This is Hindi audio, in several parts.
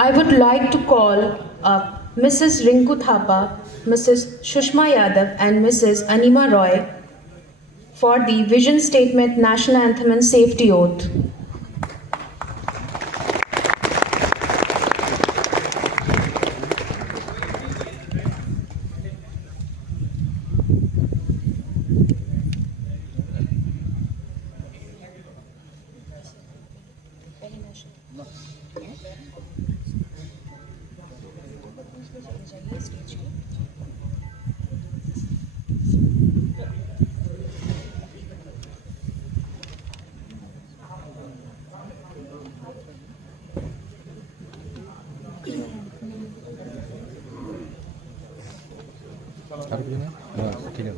I would like to call up Mrs. Rinku Thapa, Mrs. Shushma Yadav, and Mrs. Anima Roy for the Vision Statement, National Anthem, and Safety Oath. ठीक है।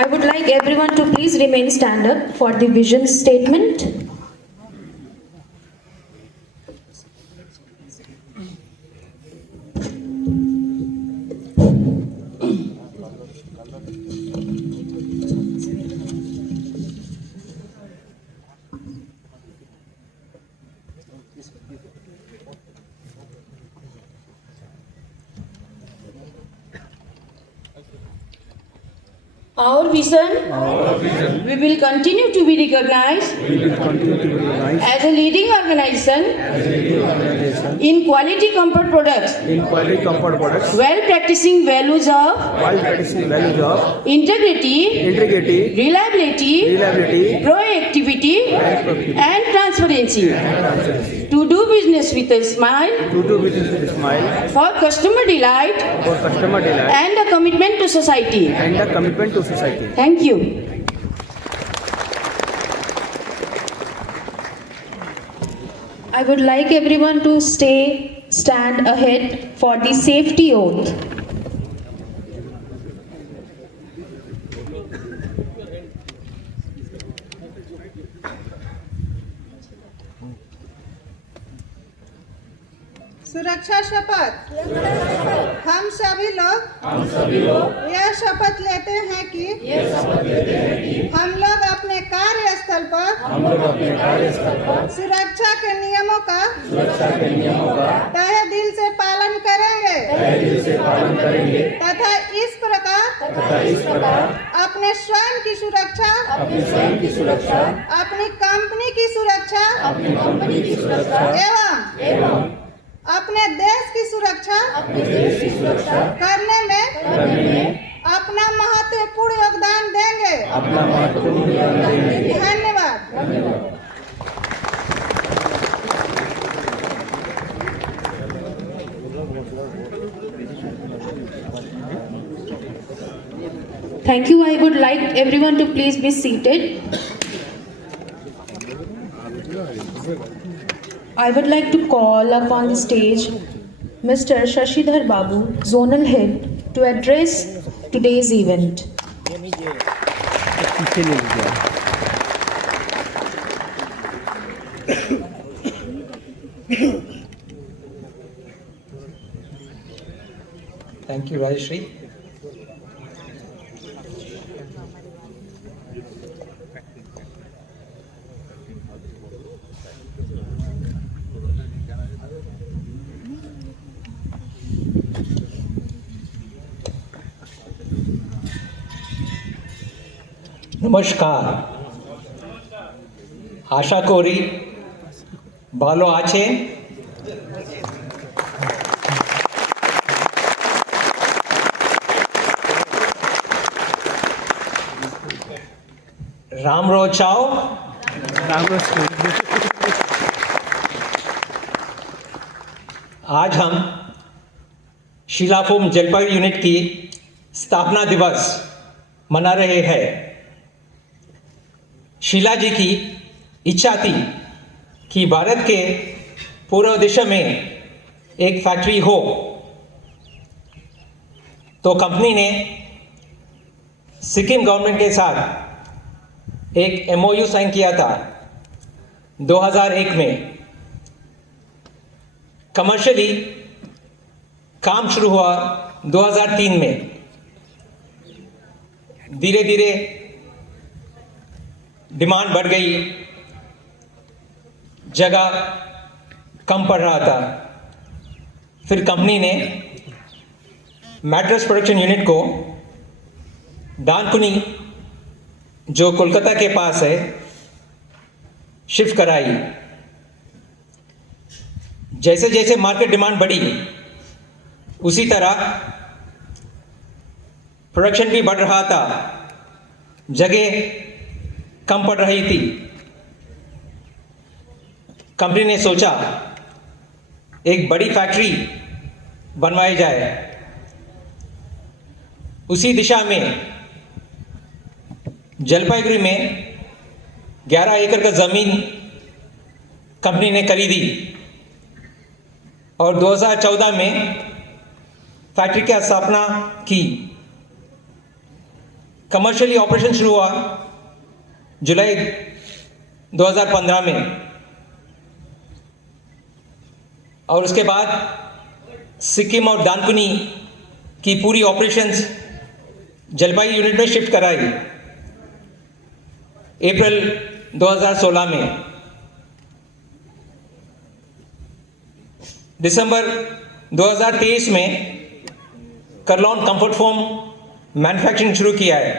I would like everyone to please remain stand up for the vision statement. Our vision, we will continue to be recognized as a leading organization in quality comfort products, while practicing values of integrity, reliability, proactivity, and transparency. To do business with a smile, for customer delight, and a commitment to society. Thank you. I would like everyone to stand ahead for the safety oath. सुरक्षा शपथ। हम सभी लोग यह शपथ लेते हैं कि हम लोग अपने कार्यस्थल पर सुरक्षा के नियमों का तहे दिल से पालन करेंगे तथा इस प्रकार अपने स्वयं की सुरक्षा, अपनी कंपनी की सुरक्षा एवं अपने देश की सुरक्षा करने में अपना महत्वपूर्ण योगदान देंगे। धन्यवाद। Thank you. I would like everyone to please be seated. I would like to call upon the stage Mr. Shashidhar Babu, Zonal Head, to address today's event. Thank you, Rajeshri. नमस्कार। আশা করি ভালো আছেন। राम रो चाओ। आज हम शीला फोम जलपाईगुड़ी यूनिट की स्थापना दिवस मना रहे हैं। शीला जी की इच्छा थी कि भारत के पूर्व दिशा में एक फैक्ट्री हो, तो कंपनी ने सिक्किम गवर्नमेंट के साथ एक एमओयू साइन किया था 2001 में। कमर्शियली काम शुरू हुआ 2003 में। धीरे धीरे डिमांड बढ़ गई, जगह कम पड़ रहा था। फिर कंपनी ने मैट्रेस प्रोडक्शन यूनिट को डानकुनी, जो कोलकाता के पास है, शिफ्ट कराई। जैसे जैसे मार्केट डिमांड बढ़ी, उसी तरह प्रोडक्शन भी बढ़ रहा था, जगह कम पड़ रही थी। कंपनी ने सोचा एक बड़ी फैक्ट्री बनवाई जाए। उसी दिशा में जलपाईगुड़ी में 11 एकड़ का ज़मीन कंपनी ने खरीदी और 2014 में फैक्ट्री की स्थापना की। कमर्शियली ऑपरेशन शुरू हुआ जुलाई 2015 में, और उसके बाद सिक्किम और डानकुनी की पूरी ऑपरेशंस जलपाईगुड़ी यूनिट में शिफ्ट कराई अप्रैल 2016 में। दिसंबर 2023 में करलॉन कंफर्ट फोम मैन्युफैक्चरिंग शुरू किया है।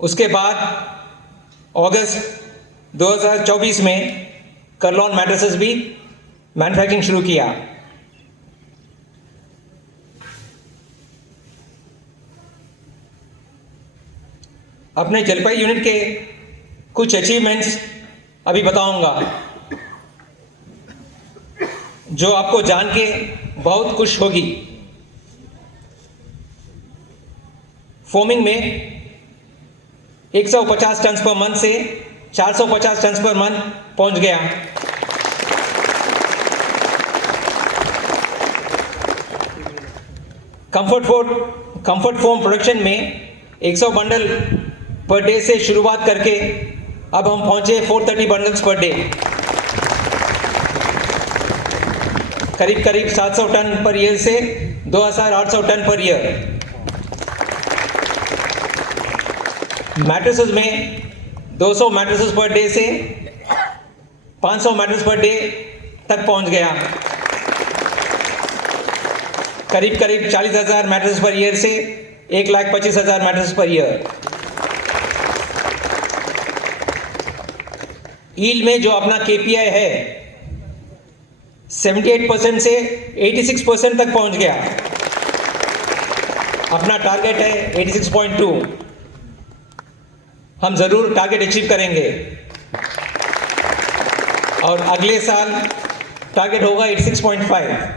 उसके बाद अगस्त 2024 में करलॉन मैट्रेसेस भी मैन्युफैक्चरिंग शुरू किया। अपने जलपाईगुड़ी यूनिट के कुछ अचीवमेंट्स अभी बताऊंगा, जो आपको जान के बहुत खुश होगी। फोमिंग में 150 टन पर मंथ से 450 टन पर मंथ पहुंच गया। कंफर्ट फोम प्रोडक्शन में 100 बंडल पर डे से शुरुआत करके अब हम पहुंचे 430 बंडल्स पर डे। करीब करीब 700 टन पर ईयर से 2800 टन पर ईयर। मैट्रेसेस में 200 मैट्रेसेस पर डे से 500 मैट्रेस पर डे तक पहुंच गया। करीब करीब 40,000 मैट्रेस पर ईयर से 1,25,000 मैट्रेस पर ईयर। ईल्ड में जो अपना KPI है 78% से 86% तक पहुंच गया। अपना टारगेट है 86.2। हम जरूर टारगेट अचीव करेंगे और अगले साल टारगेट होगा 86.5।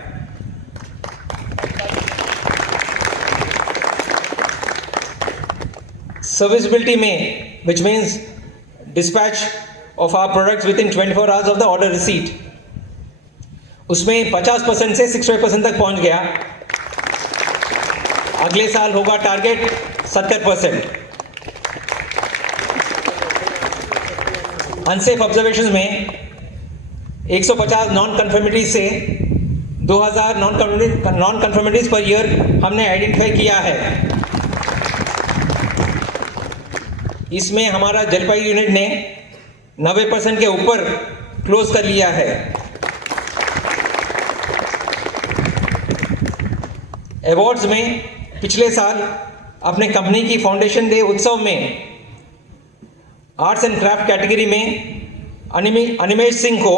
सर्विसिबिलिटी में, which means dispatch of our products within 24 hours of the order receipt, उसमें 50% से 65% तक पहुंच गया। अगले साल होगा टारगेट 70%। अनसेफ ऑब्जर्वेशन में 150 नॉन कन्फर्मिटीज से 2000 नॉन कन्फर्मिटीज पर ईयर हमने आइडेंटिफाई किया है। इसमें हमारा जलपाईगुड़ी यूनिट ने 90% के ऊपर क्लोज कर लिया है। अवार्ड्स में पिछले साल अपने कंपनी की फाउंडेशन डे उत्सव में आर्ट्स एंड क्राफ्ट कैटेगरी में अनिमेश सिंह को,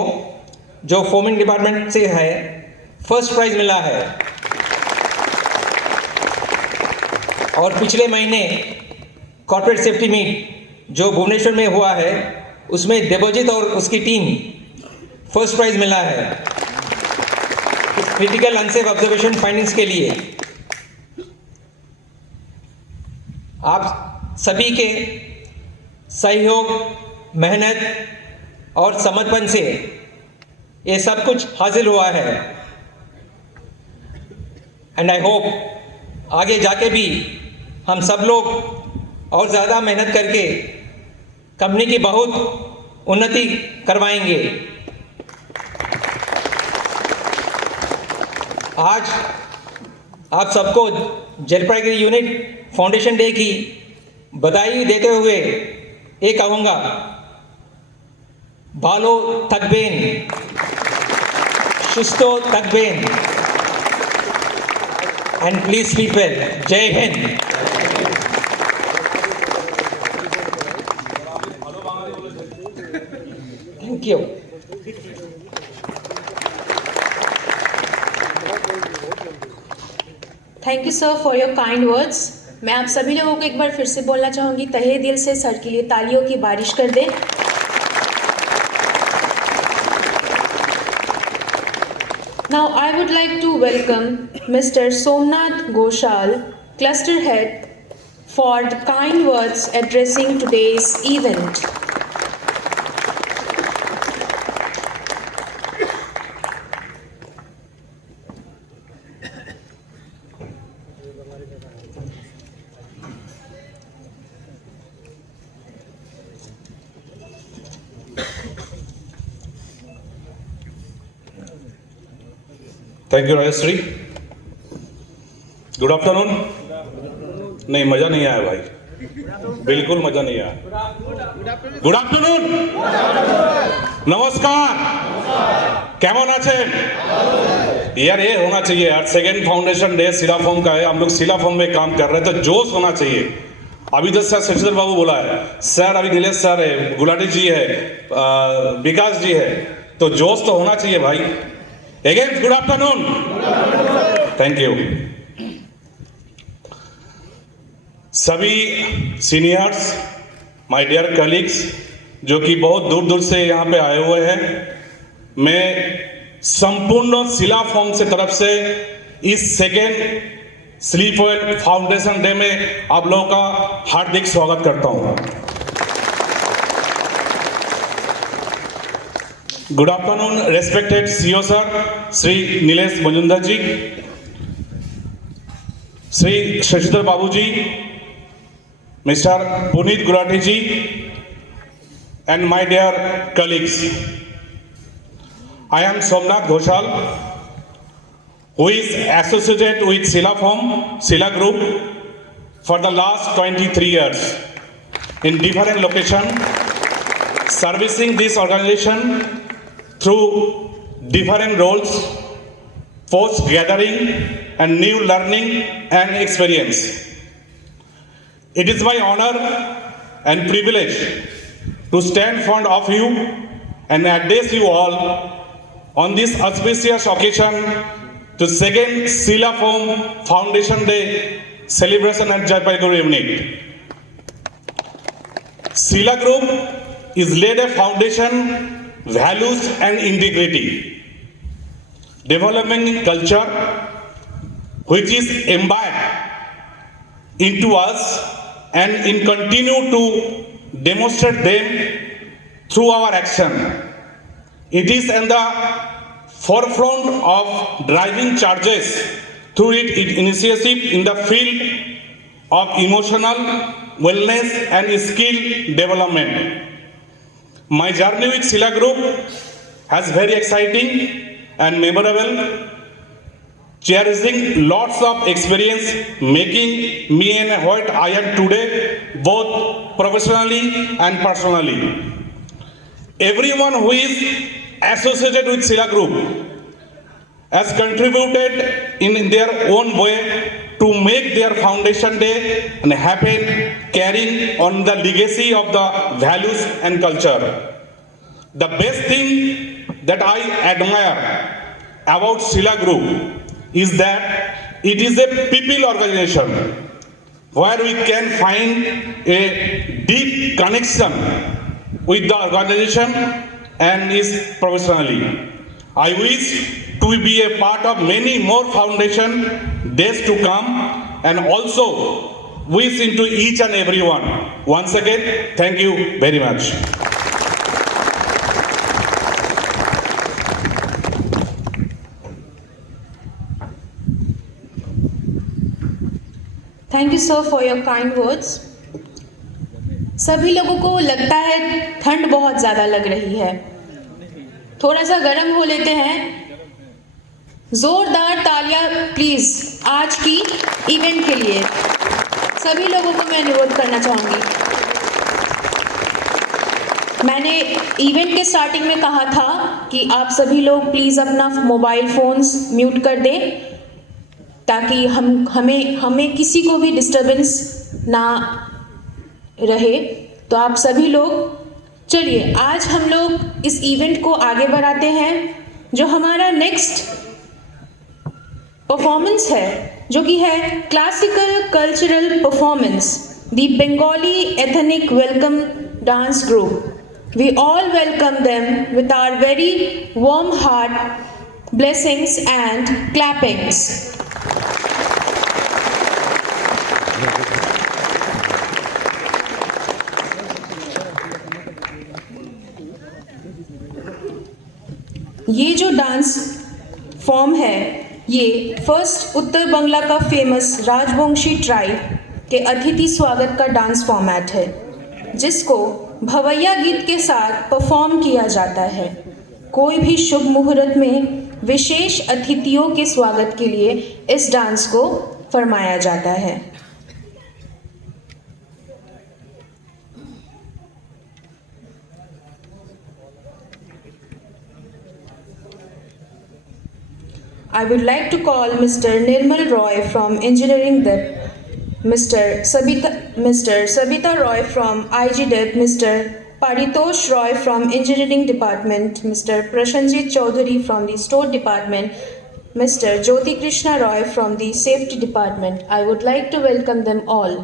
जो फोमिंग डिपार्टमेंट से है, फर्स्ट प्राइज मिला है। और पिछले महीने कॉर्पोरेट सेफ्टी मीट जो भुवनेश्वर में हुआ है, उसमें देवजीत और उसकी टीम फर्स्ट प्राइज मिला है क्रिटिकल अनसेफ ऑब्जर्वेशन फाइंडिंग्स के लिए। आप सभी के सहयोग, मेहनत और समर्पण से ये सब कुछ हासिल हुआ है। एंड आई होप आगे जाके भी हम सब लोग और ज़्यादा मेहनत करके कंपनी की बहुत उन्नति करवाएंगे। आज आप सबको जलपाईगुड़ी यूनिट फाउंडेशन डे की बधाई देते हुए ये कहूँगा, बालो तकबेन, सुस्तो तकबेन, एंड प्लीज स्लीप वेल। जय Hind. Thank you. Thank you sir for your kind words. मैं आप सभी लोगों को एक बार फिर से बोलना चाहूँगी, तहे दिल से सर के लिए तालियों की बारिश कर दें। Now I would like to welcome Mr. Somnath Ghoshal, Cluster Head, for the kind words addressing today's event. Thank you Rajshri. Good afternoon. नहीं, मजा नहीं आया भाई, बिल्कुल मजा नहीं आया। गुड आफ्टरनून, नमस्कार, केमन आছেন? यार ये होना चाहिए यार, सेकेंड फाउंडेशन डे सिला फॉर्म का है, हम लोग सिला फॉर्म में काम कर रहे हैं, तो जोश होना चाहिए। अभी तो सर शशिधर बाबू बोला है, सर अभी नीलेश सर है, गुलाटी जी है, विकास जी है, तो जोश तो होना चाहिए भाई। Again, good afternoon. Thank you. सभी सीनियर्स, माय डियर कलीग्स, जो कि बहुत दूर दूर से यहाँ पे आए हुए हैं, मैं संपूर्ण सिला फॉर्म से तरफ से इस second sleep well foundation day में आप लोगों का हार्दिक स्वागत करता हूँ। Good afternoon respected CEO sir Shri Nilesh Majumdar ji, Shri Shashidhar Babu ji, mister Puneet Gulati ji, and my dear colleagues. I am Somnath Ghoshal, who is associated with Sila Firm, Sila Group for the last 23 years in different locations, servicing this organization through different roles, post gathering and new learning and experience. It is my honor and privilege to stand in front of you and address you all on this auspicious occasion to second Sila Firm Foundation Day celebration at Jalpaiguri unit. Sila Group is laid a foundation, values and integrity, developing culture which is imbibed into us and in continue to demonstrate them through our action. It is in the forefront of driving charges through its initiative in the field of emotional wellness and skill development. My journey with Sila Group has very exciting and memorable, cherishing lots of experience, making me and what I am today, both professionally and personally. Everyone who is associated with Sila Group has contributed in their own way to make their foundation day and happen, carrying on the legacy of the values and culture. The best thing that I admire about Sheela Group is that it is a people organization where we can find a deep connection with the organization and is professionally. I wish to be a part of many more foundation days to come, and also wish into each and everyone. Once again, thank you very much. Thank you sir for your kind words. सभी लोगों को लगता है ठंड बहुत ज़्यादा लग रही है, थोड़ा सा गर्म हो लेते हैं। ज़ोरदार तालियां प्लीज़ आज की इवेंट के लिए। सभी लोगों को मैं अनुरोध करना चाहूँगी। मैंने इवेंट के स्टार्टिंग में कहा था कि आप सभी लोग प्लीज़ अपना मोबाइल फ़ोन्स म्यूट कर दें ताकि हमें किसी को भी डिस्टरबेंस ना रहे। तो आप सभी लोग चलिए आज हम लोग इस इवेंट को आगे बढ़ाते हैं। जो हमारा नेक्स्ट परफॉर्मेंस है जो कि है classical cultural performance, the Bengali ethnic welcome dance group. We all welcome them with our very warm heart blessings and clappings. ये जो डांस फॉर्म है ये फर्स्ट उत्तर बंगला का फेमस राजवंशी ट्राइब के अतिथि स्वागत का डांस फॉर्मेट है जिसको भवैया गीत के साथ परफॉर्म किया जाता है। कोई भी शुभ मुहूर्त में विशेष अतिथियों के स्वागत के लिए इस डांस को फरमाया जाता है। I would like to call Mr. Nirmal Roy from Engineering DIP, Mr. Sabita Roy from IG DIP, Mr. Paritosh Roy from Engineering Department, Mr. Prashanjit Chaudhary from the Store Department, Mr. Jyoti Krishna Roy from the Safety Department. I would like to welcome them all.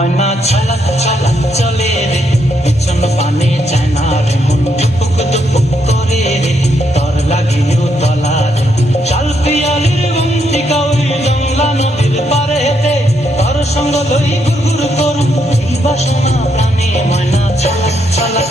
ময়না ছলক ছলক চলে রে পিছন পানে যায় না রে মন দুপুক দুপুক করে রে তর লাগিও তলা রে শাল পিয়ালির গুমটি কাউরি জংলা নদীর পারেতে তর সঙ্গ লই ঘুরঘুর করুন এই বাসনা প্রাণে ময়না ছলক ছলক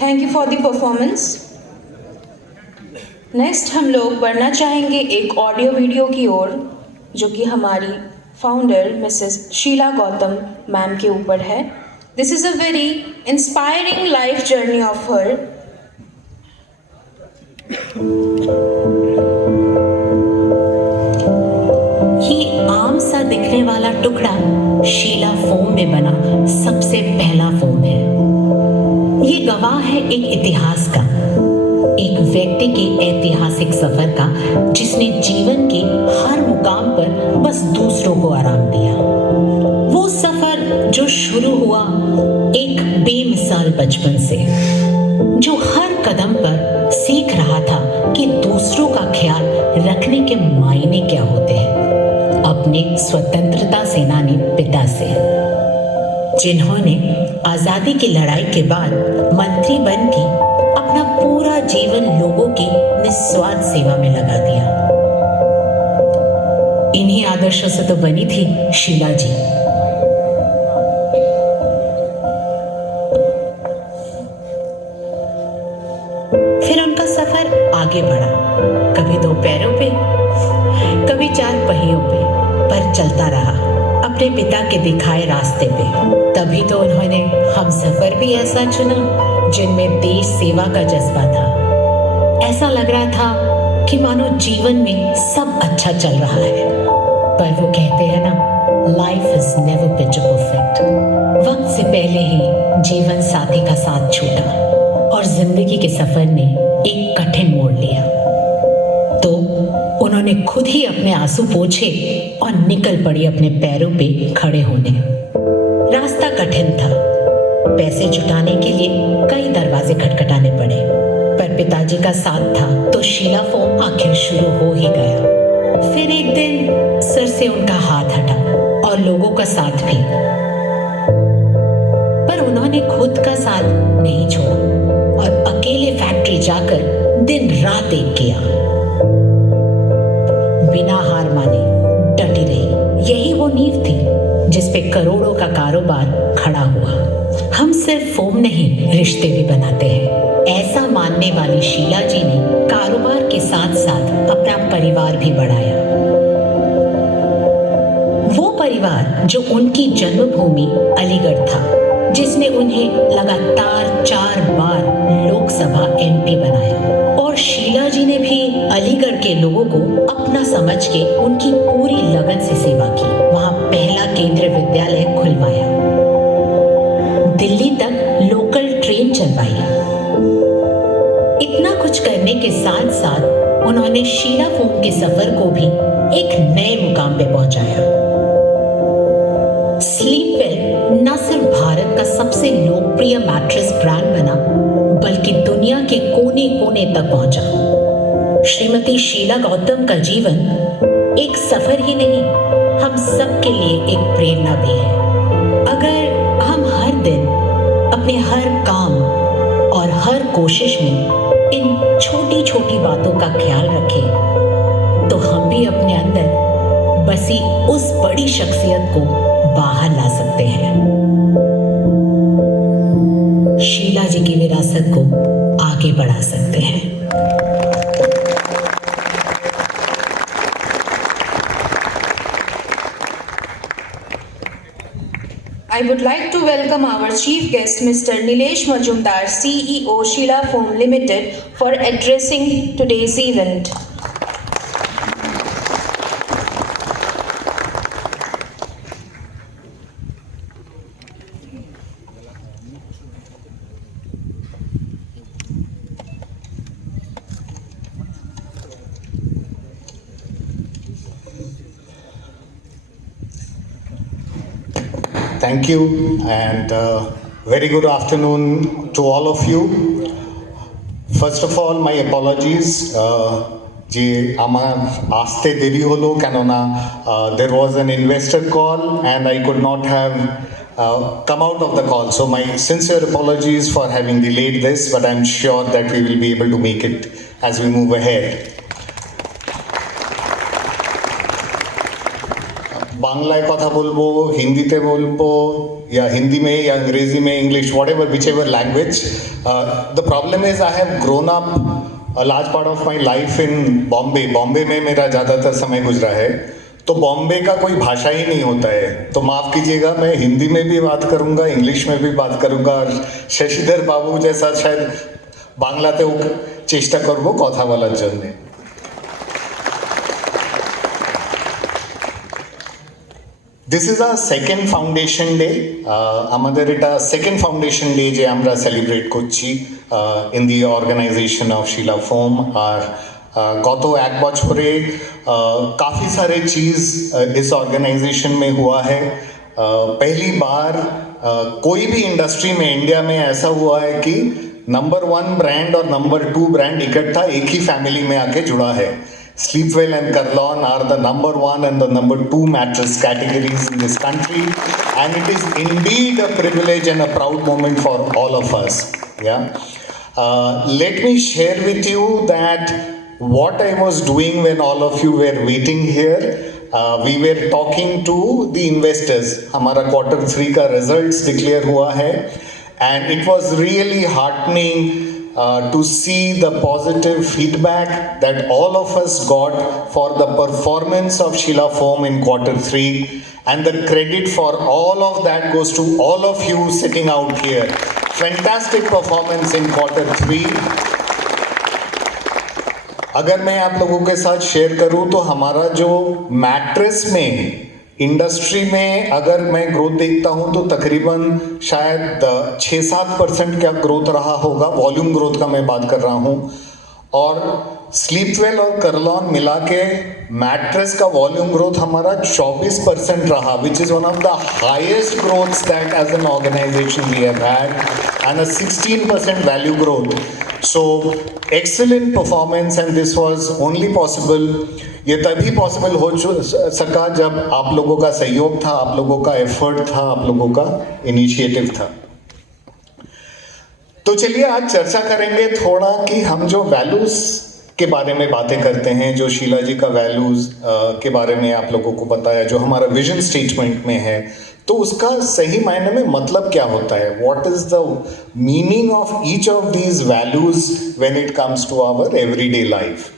thank you for the performance. Next हम लोग बढ़ना चाहेंगे एक ऑडियो वीडियो की ओर जो कि हमारी founder Mrs Sheela Gautam ma'am के ऊपर है। This is a very inspiring life journey of her. ये आम सा दिखने वाला टुकड़ा शीला फोम में बना सबसे पहला फोम है। ये गवाह है एक इतिहास का, एक व्यक्ति के ऐतिहासिक सफर का जिसने जीवन के हर मुकाम पर बस दूसरों को आराम दिया। वो सफर जो शुरू हुआ एक बेमिसाल बचपन से, जो हर कदम पर सीख रहा था कि दूसरों का ख्याल रखने के मायने क्या होते हैं, अपने स्वतंत्रता सेनानी पिता से, जिन्होंने आजादी की लड़ाई के बाद मंत्री बन के अपना पूरा जीवन लोगों की निस्वार्थ सेवा में लगा दिया। इन्हीं आदर्शों से तो बनी थी शीला जी। फिर उनका सफर आगे बढ़ा, कभी 2 पैरों पे, कभी 4 पहियों पे, पर चलता रहा अपने पिता के दिखाए रास्ते पे। तभी तो उन्होंने हम सफर भी ऐसा चुना जिनमें देश सेवा का जज्बा था। ऐसा लग रहा था कि मानो जीवन में सब अच्छा चल रहा है, पर वो कहते हैं ना, life is never picture perfect. वक्त से पहले ही जीवन साथी का साथ छूटा और जिंदगी के सफर ने एक कठिन मोड़ लिया। तो उन्होंने खुद ही अपने आंसू पोंछे और निकल पड़ी अपने पैरों पे खड़े होने। रास्ता कठिन था, पैसे जुटाने के लिए कई दरवाजे खटखटाने पड़े, पर पिताजी का साथ था तो शीला फोम आखिर शुरू हो ही गया। फिर एक दिन सर से उनका हाथ हटा और लोगों का साथ भी, पर उन्होंने खुद का साथ नहीं छोड़ा और अकेले फैक्ट्री जाकर दिन रात एक किया, बिना हार माने डटी रही। यही वो नींव थी जिस पे करोड़ों का कारोबार खड़ा हुआ। हम सिर्फ फोम नहीं, रिश्ते भी बनाते हैं, ऐसा मानने वाली शीला जी ने कारोबार के साथ साथ अपना परिवार भी बढ़ाया। वो परिवार जो उनकी जन्मभूमि अलीगढ़ था, जिसने उन्हें लगातार 4 बार लोकसभा एमपी बनाया, और शीला जी ने भी अलीगढ़ के लोगों को अपना समझ के उनकी पूरी लगन से सेवा की। वहां पहला केंद्रीय विद्यालय खुलवाया, दिल्ली तक लोकल ट्रेन चलवाई। इतना कुछ करने के साथ साथ उन्होंने शीला फोम के सफर को भी एक नए मुकाम पे पहुंचाया। स्लीपवेल न सिर्फ भारत का सबसे लोकप्रिय मैट्रेस ब्रांड बना, बल्कि दुनिया के कोने कोने तक पहुंचा। श्रीमती शीला गौतम का जीवन एक सफर ही नहीं, हम सब के लिए एक प्रेरणा भी है। अगर हम हर दिन अपने हर काम और हर कोशिश में इन छोटी छोटी बातों का ख्याल रखें, तो हम भी अपने अंदर बसी उस बड़ी शख्सियत को बाहर ला सकते हैं। शीला जी की विरासत को आगे बढ़ा सकते हैं। I would like to welcome our chief guest, Mr. Nilesh Majumdar, CEO, Sheela Foam Limited, for addressing today's event. Thank you and very good afternoon to all of you. First of all, my apologies. যে আমার আসতে দেরি হলো কেননা there was an investor call and I could not have come out of the call. So my sincere apologies for having delayed this, but I'm sure that we will be able to make it as we move ahead. बांग्लाয় কথা বলবো, হিন্দিতে বলবো, या हिंदी में या अंग्रेजी में, English, whatever, whichever language. The problem is I have grown up a large part of my life in Bombay. Bombay में मेरा ज़्यादातर समय गुजरा है, तो बॉम्बे का कोई भाषा ही नहीं होता है, तो माफ़ कीजिएगा, मैं हिंदी में भी बात करूँगा, इंग्लिश में भी बात करूँगा, और शशिधर बाबू जैसा शायद बांग्लातेও চেষ্টা করব কথা বলার জন্য। This is our second foundation day. আমাদের এটা second foundation day যে আমরা celebrate করছি in the organization of Sheela Foam. আর गत एक बछरे काफ़ी सारे चीज़ इस ऑर्गेनाइजेशन में हुआ है। पहली बार कोई भी इंडस्ट्री में इंडिया में ऐसा हुआ है कि नंबर 1 ब्रांड और नंबर 2 ब्रांड इकट्ठा एक ही फैमिली में आके जुड़ा है। Sleepwell and Kurlon are the number 1 and the number 2 mattress categories in this country, and it is indeed a privilege and a proud moment for all of us. Yeah. Let me share with you that what I was doing when all of you were waiting here. We were talking to the investors. हमारा Q3 का results declare हुआ है, and it was really heartening to see the positive feedback that all of us got for the performance of Sheela Foam in Q3, and the credit for all of that goes to all of you sitting out here. Fantastic performance in Q3. अगर मैं आप लोगों के साथ शेयर करूं तो हमारा जो मैट्रेस में इंडस्ट्री में अगर मैं ग्रोथ देखता हूं तो तकरीबन शायद 6-7% का ग्रोथ रहा होगा, वॉल्यूम ग्रोथ का मैं बात कर रहा हूं, और स्लीपवेल और करलॉन मिला के मैट्रेस का वॉल्यूम ग्रोथ हमारा 24% रहा, which is one of the highest growths that as an organisation we have had, and a 16% value growth. So excellent performance, and this was only possible, ये तभी पॉसिबल हो सका जब आप लोगों का सहयोग था, आप लोगों का एफर्ट था, आप लोगों का इनिशिएटिव था. तो चलिए आज चर्चा करेंगे थोड़ा कि हम जो वैल्यूज के बारे में बातें करते हैं, जो शीला जी का वैल्यूज के बारे में आप लोगों को पता है, जो हमारा विजन स्टेटमेंट में है, तो उसका सही मायने में मतलब क्या होता है, what is the meaning of each of these values when it comes to our everyday life.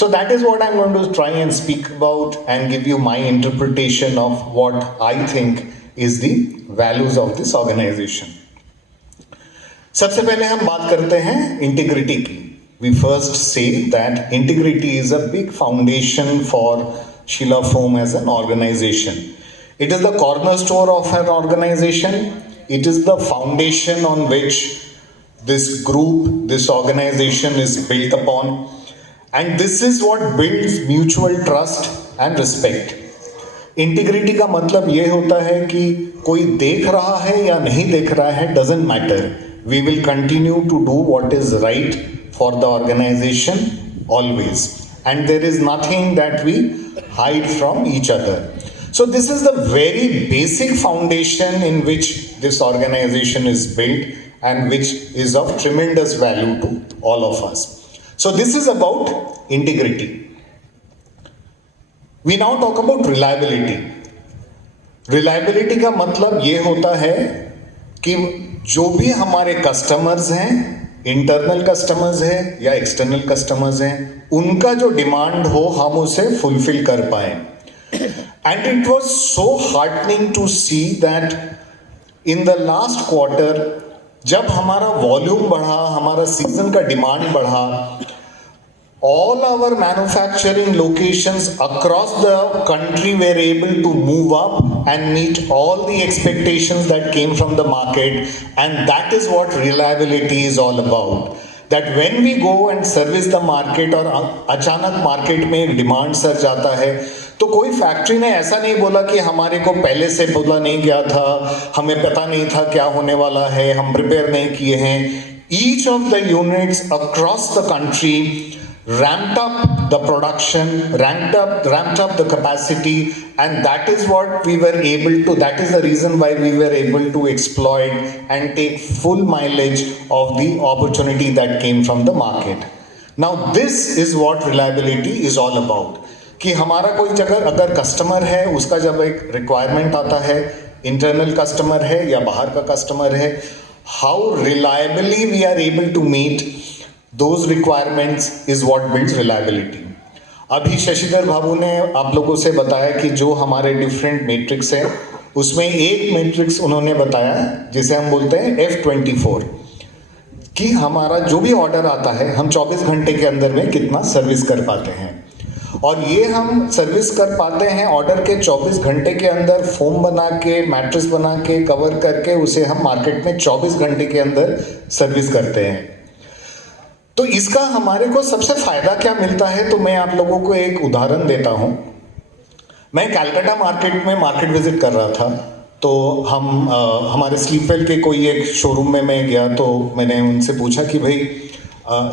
So that is what I'm going to try and speak about and give you my interpretation of what I think is the values of this organization. सबसे पहले हम बात करते हैं इंटीग्रिटी की. We first say that integrity is a big foundation for Sheela Foam as an organization. It is the cornerstone of an organization. It is the foundation on which this group, this organization is built upon. And this is what builds mutual trust and respect. Integrity का मतलब ये होता है कि कोई देख रहा है या नहीं देख रहा है, doesn't matter. We will continue to do what is right for the organization always. And there is nothing that we hide from each other. So this is the very basic foundation in which this organization is built and which is of tremendous value to all of us. So this is about integrity. We now talk about reliability. Reliability का मतलब ये होता है कि जो भी हमारे कस्टमर्स हैं, इंटरनल कस्टमर्स हैं या एक्सटर्नल कस्टमर्स हैं, उनका जो डिमांड हो हम उसे फुलफिल कर पाएं. And it was so heartening to see that in the last quarter, जब हमारा वॉल्यूम बढ़ा, हमारा सीजन का डिमांड बढ़ा, all our manufacturing locations across the country were able to move up and meet all the expectations that came from the market, and that is what reliability is all about. That when we go and service the market और अचानक मार्केट में डिमांड सर्ज आता है, तो कोई फैक्ट्री ने ऐसा नहीं बोला कि हमारे को पहले से बोला नहीं गया था, हमें पता नहीं था क्या होने वाला है, हम प्रिपेयर नहीं किए हैं. Each of the units across the country ramped up the production, ramped up the capacity, and that is what we were able to, that is the reason why we were able to exploit and take full mileage of the opportunity that came from the market. Now this is what reliability is all about. कि हमारा कोई जगह अगर कस्टमर है, उसका जब एक रिक्वायरमेंट आता है, इंटरनल कस्टमर है या बाहर का कस्टमर है, how reliably we are able to meet those requirements is what builds reliability. अभी शशिधर बाबू ने आप लोगों से बताया कि जो हमारे डिफरेंट मैट्रिक्स हैं, उसमें एक मैट्रिक्स उन्होंने बताया जिसे हम बोलते हैं F24, कि हमारा जो भी ऑर्डर आता है हम 24 घंटे के अंदर में कितना सर्विस कर पाते हैं. और ये हम सर्विस कर पाते हैं ऑर्डर के 24 घंटे के अंदर, फोम बना के, मैट्रेस बना के, कवर करके उसे हम मार्केट में 24 घंटे के अंदर सर्विस करते हैं. तो इसका हमारे को सबसे फ़ायदा क्या मिलता है, तो मैं आप लोगों को एक उदाहरण देता हूँ. मैं कलकत्ता मार्केट में मार्केट विजिट कर रहा था, तो हम हमारे स्लीपवेल के कोई एक शोरूम में मैं गया, तो मैंने उनसे पूछा कि भाई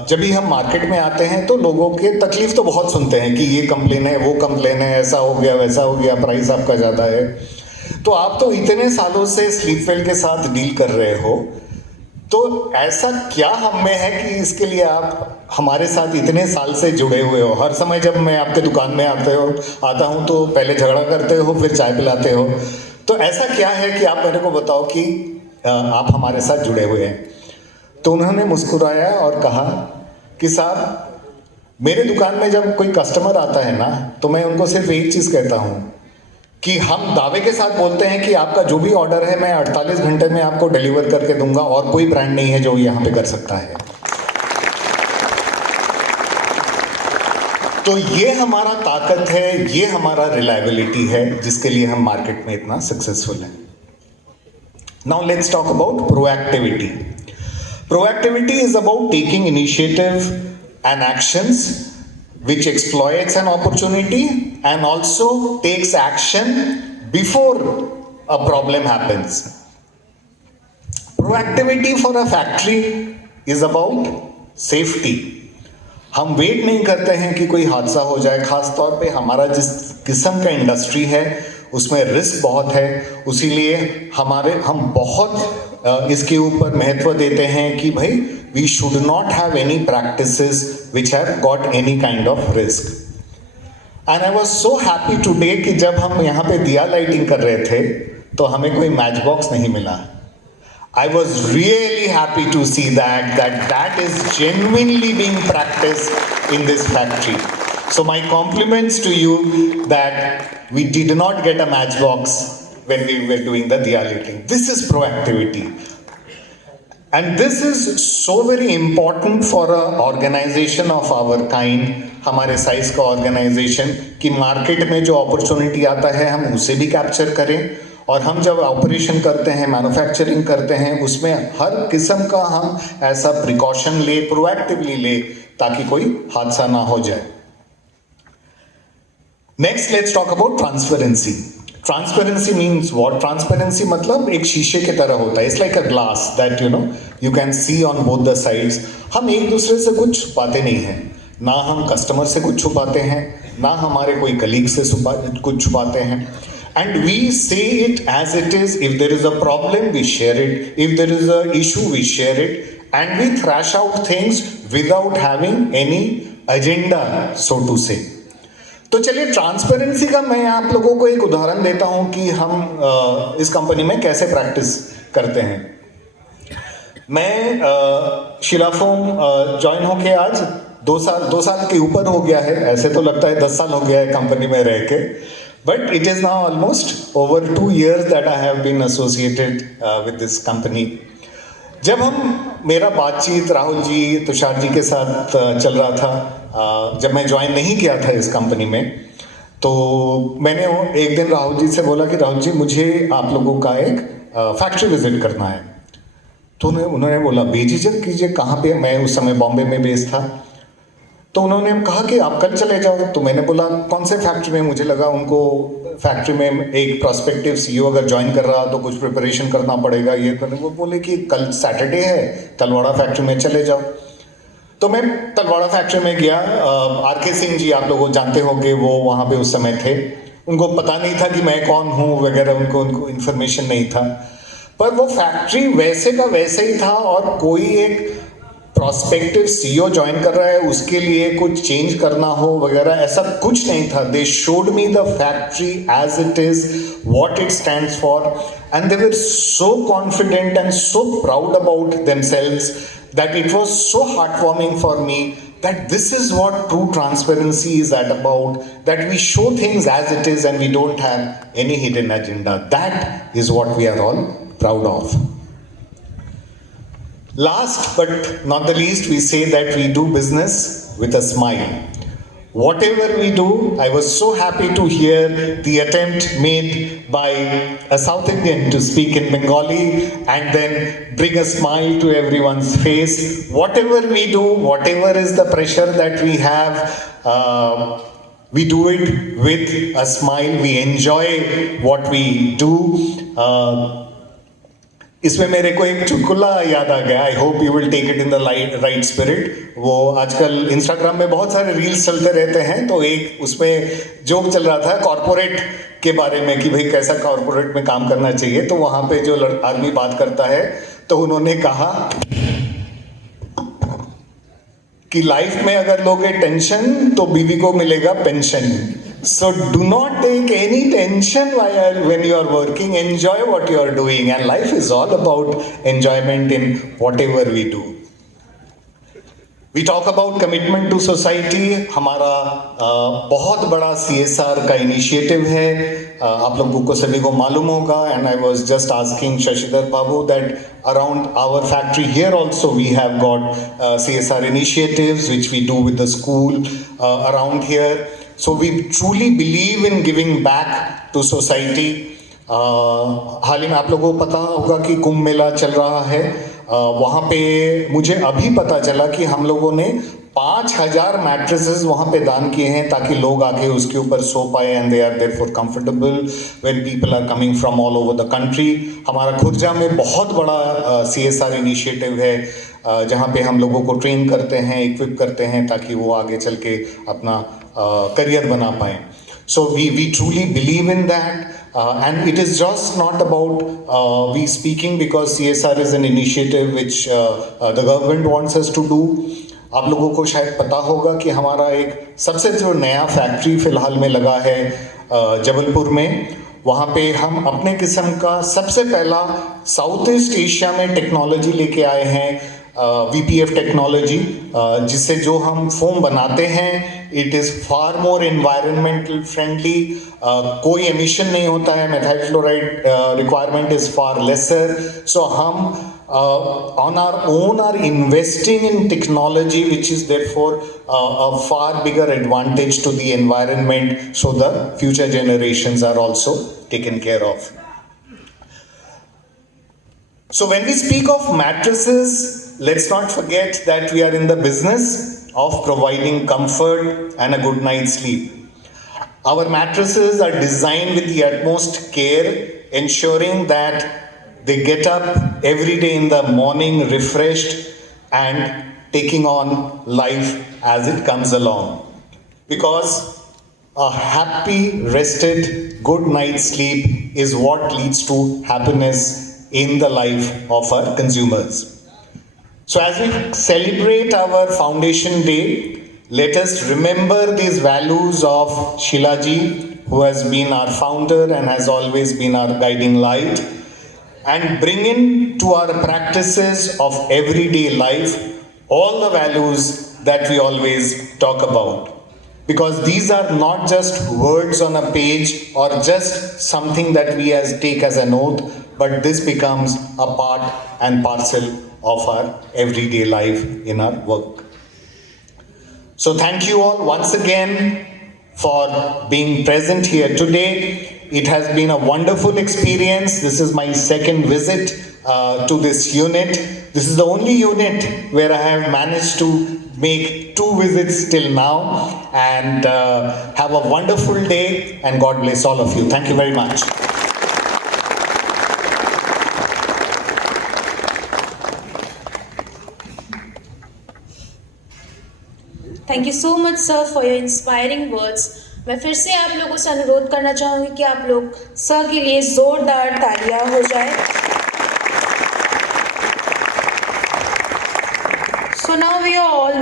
जब भी हम मार्केट में आते हैं तो लोगों के तकलीफ तो बहुत सुनते हैं कि ये कंप्लेन है, वो कंप्लेन है, ऐसा हो गया, वैसा हो गया, प्राइस आपका ज़्यादा है. तो आप तो इतने सालों से स्लीपवेल के साथ डील कर रहे हो, तो ऐसा क्या हम में है कि इसके लिए आप हमारे साथ इतने साल से जुड़े हुए हो? हर समय जब मैं आपके दुकान में आता हूँ तो पहले झगड़ा करते हो, फिर चाय पिलाते हो. तो ऐसा क्या है कि आप मेरे को बताओ कि आप हमारे साथ जुड़े हुए हैं. तो उन्होंने मुस्कुराया और कहा कि साहब, मेरे दुकान में जब कोई कस्टमर आता है ना, तो मैं उनको सिर्फ एक चीज़ कहता हूँ कि हम दावे के साथ बोलते हैं कि आपका जो भी ऑर्डर है मैं 48 घंटे में आपको डिलीवर करके दूंगा, और कोई ब्रांड नहीं है जो यहाँ पे कर सकता है. तो ये हमारा ताकत है, ये हमारा रिलायबिलिटी है, जिसके लिए हम मार्केट में इतना सक्सेसफुल हैं. Now let's talk about proactivity. Proactivity is about taking initiative and actions which exploits an opportunity and also takes action before a problem happens. Proactivity for a factory is about safety. हम वेट नहीं करते हैं कि कोई हादसा हो जाए. खास तौर पे हमारा जिस किस्म का इंडस्ट्री है उसमें रिस्क बहुत है, उसीलिए हम बहुत इसके ऊपर महत्व देते हैं कि भाई we should not have any practices which have got any kind of risk. And I was so happy today कि जब हम यहाँ पे दिया लाइटिंग कर रहे थे तो हमें कोई मैच बॉक्स नहीं मिला. I was really happy to see that is genuinely being practised in this factory. So my compliments to you that we did not get a matchbox when we were doing the diya lighting. This is proactivity. And this is so very important for an organization of our kind, हमारे साइज का ऑर्गेनाइजेशन, कि मार्केट में जो अपॉर्चुनिटी आता है हम उसे भी कैप्चर करें, और हम जब ऑपरेशन करते हैं, मैन्युफैक्चरिंग करते हैं, उसमें हर किस्म का हम ऐसा प्रिकॉशन ले, प्रोएक्टिवली ले, ताकि कोई हादसा ना हो जाए. Next, let's talk about transparency. Transparency means what? Transparency मतलब एक शीशे की तरह होता है. It's like a glass that you can see on both the sides. हम एक दूसरे से कुछ छुपाते नहीं हैं, ना हम कस्टमर से कुछ छुपाते हैं, ना हमारे कोई कलीग से कुछ छुपाते हैं. And we say it as it is. If there is a problem, we share it. If there is a issue, we share it. And we thrash out things without having any agenda, so to say. तो चलिए ट्रांसपेरेंसी का मैं आप लोगों को एक उदाहरण देता हूं कि हम इस कंपनी में कैसे प्रैक्टिस करते हैं. मैं शीला फोम ज्वाइन होके आज 2 साल के ऊपर हो गया है. ऐसे तो लगता है 10 साल हो गया है कंपनी में रह के, but it is now almost over 2 years that I have been associated with this company. जब मेरा बातचीत राहुल जी, तुषार जी के साथ चल रहा था, जब मैं ज्वाइन नहीं किया था इस कंपनी में, तो मैंने एक दिन राहुल जी से बोला कि राहुल जी, मुझे आप लोगों का एक फैक्ट्री विजिट करना है. तो उन्होंने बोला बेझिझक कीजिए, कहाँ पे? मैं उस समय बॉम्बे में बेस्ड था. तो उन्होंने कहा कि आप कल चले जाओ। तो मैंने बोला कौन से फैक्ट्री में? मुझे लगा उनको फैक्ट्री में एक प्रोस्पेक्टिव सीईओ अगर ज्वाइन कर रहा तो कुछ प्रिपरेशन करना पड़ेगा ये करने। वो बोले कि कल सैटरडे है, तलवाड़ा फैक्ट्री में चले जाओ। तो मैं तलवाड़ा फैक्ट्री में गया। आर.के. सिंह जी आप लोग जानते होंगे, वो वहाँ पे उस समय थे। उनको पता नहीं था कि मैं कौन हूँ वगैरह, उनको इन्फॉर्मेशन नहीं था। पर वो फैक्ट्री वैसे का वैसे ही था, और कोई एक प्रोस्पेक्टिव सीईओ ज्वाइन कर रहा है उसके लिए कुछ चेंज करना हो वगैरह ऐसा कुछ नहीं था। They showed me the factory as it is, what it stands for, and they were so confident and so proud about themselves that it was so heartwarming for me that this is what true transparency is at about, that we show things as it is and we don't have any hidden agenda. That is what we are all proud of. Last but not the least, we say that we do business with a smile. Whatever we do, I was so happy to hear the attempt made by a South Indian to speak in Bengali and then bring a smile to everyone's face. Whatever we do, whatever is the pressure that we have, we do it with a smile. We enjoy what we do. इसमें मेरे को एक चुटकुला याद आ गया। I hope you will take it in the right spirit. वो आजकल इंस्टाग्राम में बहुत सारे रील्स चलते रहते हैं, तो एक उसमें जोक चल रहा था कॉर्पोरेट के बारे में कि भाई कैसा कॉर्पोरेट में काम करना चाहिए। तो वहाँ पे जो आदमी बात करता है तो उन्होंने कहा कि लाइफ में अगर लोगे टेंशन तो बीवी को मिलेगा pension. So do not take any tension when you are working. Enjoy what you are doing, and life is all about enjoyment in whatever we do. We talk about commitment to society. हमारा बहुत बड़ा CSR का इनिशिएटिव है, आप लोगों को सभी को मालूम होगा। And I was just asking Shashidhar Babu that around our factory here also we have got CSR initiatives which we do with the school around here. So we truly believe in giving back to society. हाल ही में आप लोगों को पता होगा कि कुंभ मेला चल रहा है। वहाँ पे मुझे अभी पता चला कि हम लोगों ने 5000 मैट्रेसेस वहाँ पे दान किए हैं ताकि लोग आके उसके ऊपर सो पाए, and they are therefore comfortable when people are coming from all over the country. हमारा खुर्जा में बहुत बड़ा CSR इनिशिएटिव है जहाँ पे हम लोगों को ट्रेन करते हैं, इक्विप करते हैं ताकि वो आगे चल के अपना करियर बना पाएँ। So we truly believe in that, and it is just not about we speaking because CSR is an initiative which the government wants us to do. आप लोगों को शायद पता होगा कि हमारा एक सबसे जो नया फैक्ट्री फिलहाल में लगा है जबलपुर में, वहाँ पे हम अपने किस्म का सबसे पहला साउथ ईस्ट एशिया में टेक्नोलॉजी लेके आए हैं, VPF टेक्नोलॉजी, जिससे जो हम फोम बनाते हैं it is far more environmental friendly, कोई एमिशन नहीं होता है, methyl fluoride requirement is far lesser. So हम on our own are investing in technology which is therefore a far bigger advantage to the environment, so the future generations are also taken care of. So when we speak of mattresses, let's not forget that we are in the business of providing comfort and a good night's sleep. Our mattresses are designed with the utmost care, ensuring that they get up every day in the morning refreshed and taking on life as it comes along. Because a happy, rested, good night's sleep is what leads to happiness in the life of our consumers. So as we celebrate our Foundation Day, let us remember these values of Shilaji, who has been our founder and has always been our guiding light, and bring in to our practices of everyday life all the values that we always talk about. Because these are not just words on a page or just something that we take as an oath, but this becomes a part and parcel of our everyday life in our work. So thank you all once again for being present here today. It has been a wonderful experience. This is my second visit to this unit. This is the only unit where I have managed to make 2 visits till now. And have a wonderful day, and God bless all of you. Thank you very much. Thank you so much sir for your inspiring words. मैं फिर से आप लोगों से अनुरोध करना चाहूँगी कि आप लोग सर के लिए ज़ोरदार तालियां हो जाए। So now we are all